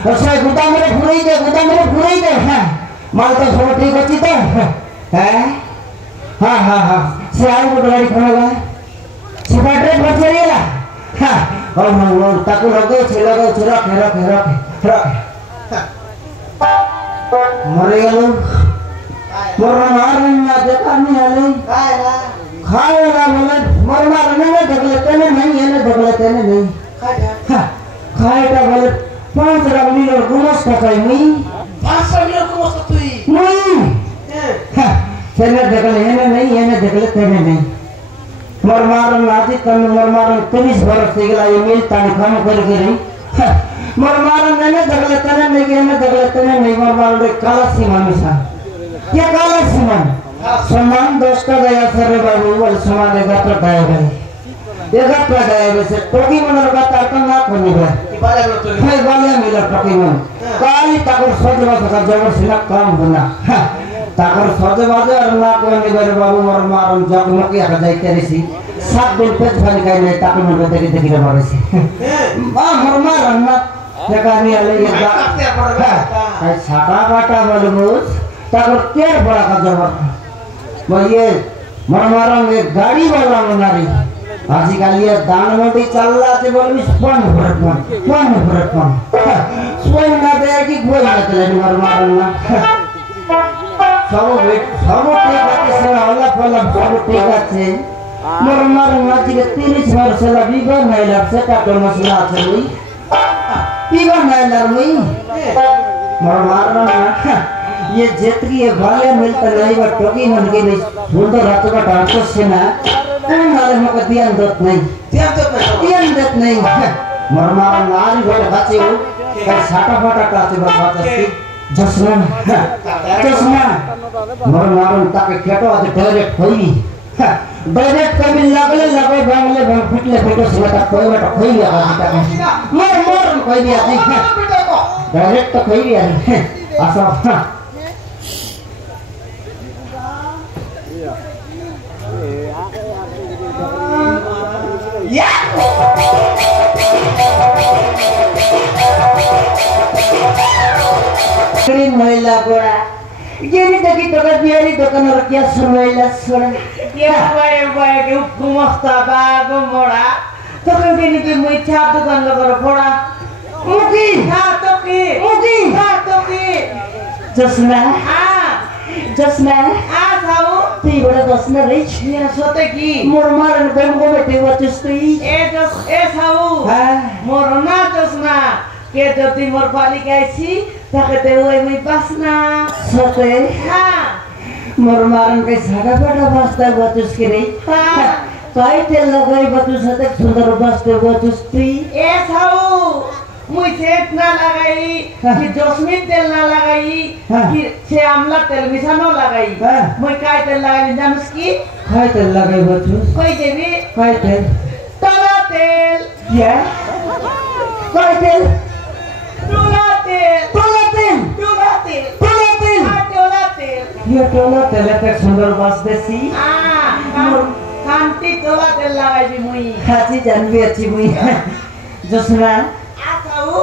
saya gutam mere phurei de ha mal to सब ठीक अछि तो हैं हां से आउ गोट गाड़ी खणगा से बैटरी बचेरिला हां और ताको लगो छे रख मरे गलो मोर मारन ना देखा नहीं आले खाएगा बोले मोर मारन ना देखले तेने नहीं खाएगा बोले 5 रबली और गुमस का कई नहीं 5 रबली और गुमस का तुई नहीं तेने देखले तेने नहीं मोर मारन आदि कम मोर मारन 23 वर्ष से गला ये मिल तान काम करके रही मोर मारन ने देखले तेने नहीं मोर मारन काला सीमा मिसा ये काला सीमा समान दोस्त का गया सर बाबू वाल समान गात्र गया गए से टोकी मन का तारकन ना कोनी बे बाले मिला टोकी मन काली ताकर सजवा का जबर सिला काम बना ताकर सजवा और ना कोनी बे बाबू मोर मारन जगमगी आ जाइते रही 7 दिन पेट भर गए नहीं ताकर मन देखी रे मारे से मोर मारन ना जगानी आले ये छाटा बाटा बलबूस ताकर केर बड़ा का जबर ये मोर मारन एक गाड़ी वाला नारी आजकल ये दान मंडी चल रहा है बोल स्पन भरत स्वयं ना दे कि कोई ना चले मारना सब ठीक है से होला फला सब ठीक है मोर मारना जी के 30 वर्ष ला बिगर नहीं लग से का तो मसला है हुई बिगर नहीं लग हुई मोर मारना ये जेतकी ये वाले मिलता नहीं बट टोकी मन के नहीं सुंदर रात का डांस से ना नाले मका ध्यान देत नहीं मरमा नारी गोटे बाचे हो का साटा फाटा काते बातसी जसना मरमा ताके केटो आज डायरेक्ट होई डायरेक्ट कभी लगले बांगले बांग फुटले से ता कोई बट होई आ मोर कोई भी आती डायरेक्ट तो कोई भी आ आसा Kering महिला गोरा ये नहीं देखी तो कर बिहारी दुकान और क्या सुनवाइला सुन क्या बाय के गुमस्ता बागो मोड़ा तो कभी नहीं कि मुई छाप दुकान लगा फोड़ा मुकी हां तो की जसना साऊ ती बड़ा दसना रे मेरा सोते की मोर मारन बेंगो बेटे वचस्ती ए साऊ हां मोर ना जसना के जति मोर पाली कैसी ताकते हुए मैं बसना सोते हां मोर मारन के सागा बड़ा बसता वचस के रे हां काई ते लगाई वचस ते सुंदर बसते वचस्ती ए साऊ मुई सेट ना लगाई कि जस्मिन तेल ना लगाई कि से आमला तेल मिसा ना लगाई मुई काय तेल लगाई जानस की काय तेल लगाई वचस कोई देवी काय तेल तला तेल या काय तेल टोला तेल ये टोला तेल ते सुंदर बस देसी कांटी टोला तेल लगाई भी मुई खाची जानबी अच्छी मुई जसना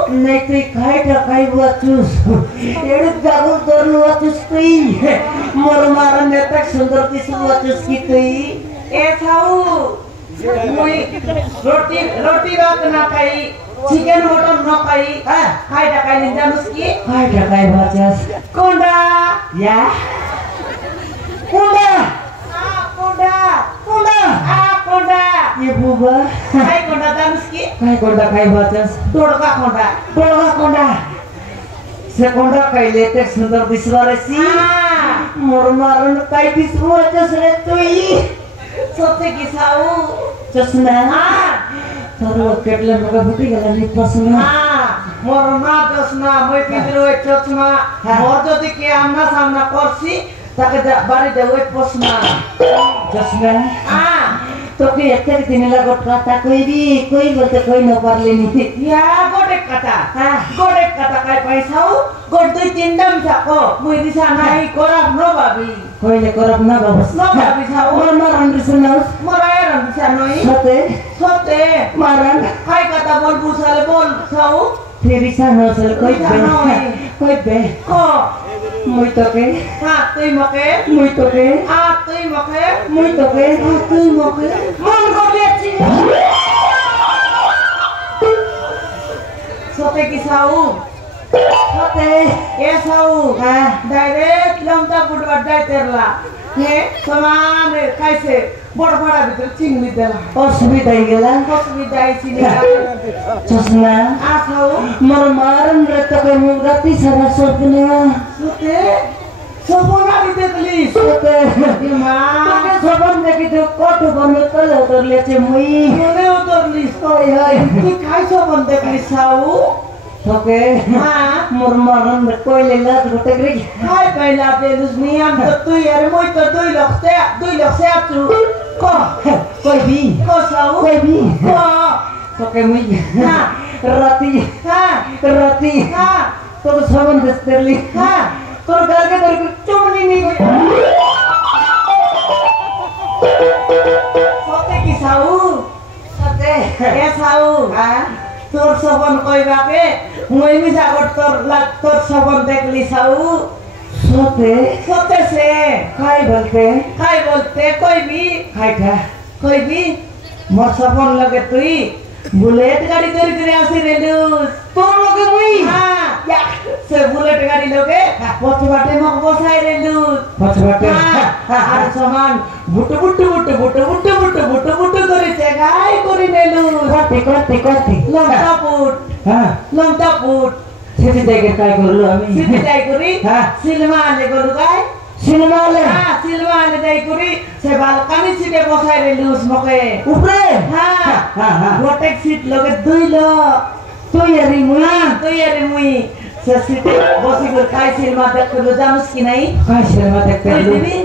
नहीं तो खाई वचुस एडु जागो दरनु वचुस तुई मोर मारन नेता सुंदर दिसु वचुस की तुई ए छाऊ मुई रोटी रात ना खाई चिकन मटन न खाई खाई ढकाई नि जानस की खाई ढकाई वचस कोंडा या कोंडा ये बुबा खाई कोंडा जानस की खाई वचस तोड़का कोंडा से कोंडा खाई लेते सुंदर दिसवा रेसी मोर मारन काई दिसु वचस रे तुई सोते की साऊ जसना तारो केटले मका बुटी गला नि पसना मोर ना जसना মই तिम्रो चचना मोर जति के आमना सामना करसी ताके बारी दे ओइ पसना जसना तो के एते दिन लागत कथा कोई बोलते कोई न पारले नि या गोटे कथा काय पैसाऊ गोट दुई तीन दम छको मुई दिसा नाही करब न भाबी कोइले करब न बाबस न भाबी छाऊ मोर मारन दिसनाउस मोर आएर दिसा नई सते मारन काय कथा बोल बुसाले बोल छाऊ Teresa Nosel koi be Ko. muito ke Tui moke. muito ke Tui moke. muito ke Tui moke. mon ko lihat Sote ki sau. Sote Ye sau. Direct lomta putwa dai terla. He saman kaise बड़ा भीतर चिंगली देला असुविधा गेला असुविधा इसीने चस्ना आखाओ मर मारन रहता के मुगती सारा सपना सुते सपना भी देखली सोते मां के सपन देखि तो कोट बने तल उतर लेचे मुई मोने उतरली ओय ओय की काय सपन देखली साऊ ओके हां मर मारन कोइले लात गोटेग्री काय पहिला तेलुस नियम तो तू यार मोय तो दुई लक्ष्य तू को कोई भी को साऊ कोई भी को ओके मुई हां राती हां हां तो सपन दस्तरली हां तोर गाके तोर चुमनी नहीं सोते की साऊ सोते ए साऊ हां तोर सपन कइबाके मुई भी जागत तोर सपन देखली साऊ सोते सोते से काय बोलते कोई भी काय था कोई भी मोर सपन लगे तुई बुलेट गाड़ी कर आसी रेलूस तोर लगे मुई हां या से बुलेट गाड़ी लगे पछबाटे मक बसाई रेलूस पछबाटे আর সমান বুটু করে চেগাই করে নেলুস করতে লংটা পুট সেটি দেখে काय করলো আমি সিটি যাই করি সিনেমা আলে গরু গায় সিনেমা হলে সিনেমা আলে যাই করি সে বালকানি সিটে বসাই রেলুস মকে উপরে গোটেক সিট লগে দুই লোক তুই আরে মুই তুই আরে মুই সে সিটে বসি করে কাই সিনেমা দেখতে জানিস কি নাই काय সিনেমা দেখতে তুই দিবি?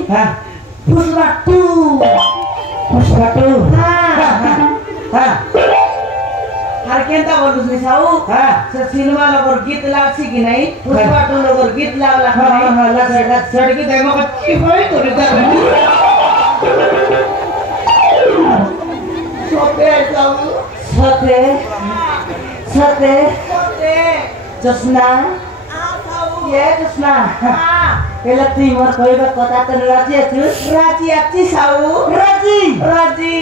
পুষ্পা 2 পুষ্পা 2 হ্যাঁ আর কেনটা বলছিস মিসাও সে সিনেমা লগর গীত লাগছে কি নাই পুষ্পা 2 লগর গীত লাগলা কি নাই লাগছে সড়কি দেই মক কি হই করে যাবে সোতে যাও সাথে সোতে জসনা ये जसना एला तुई मोर कइबा कथा त राजी छु राजी आछि साउ राजी राजी